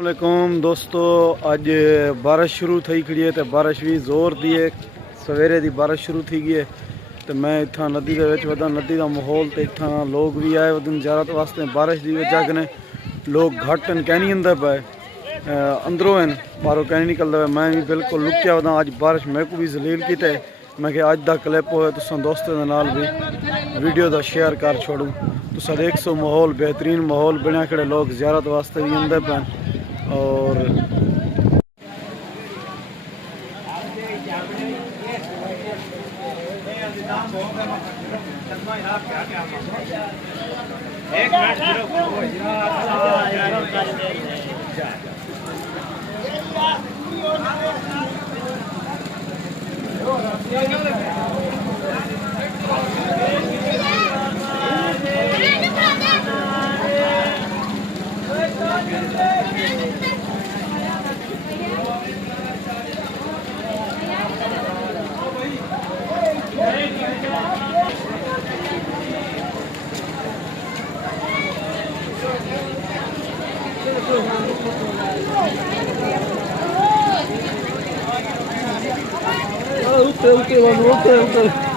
वालेकुम दोस्तों, अज बारिश शुरू थी खड़ी है तो बारिश भी जोर दी है। सवेरे दी बारिश शुरू थी गई है तो मैं इतना नदी के विच वधा। नदी का माहौल तो इतना लोग भी आए वधन ज़्यारत वास्ते। बारिश की वजह कने लोग घट हैं, कह नहीं आंदा पे अंदरों हैं, बाहरों कह नहीं निकलता पे। मैं भी बिल्कुल लुकिया वधा। अज बारिश मैं को भी जलील की ते मैं कि अज का क्लिप होए तुसां दोस्तों के नाल भी वीडियो का शेयर कर छोड़ूँ। तुसां देख सो माहौल बेहतरीन माहौल बनया खड़े, लोग ज़ियारत वास्ते भी आंदे पे। और Okay.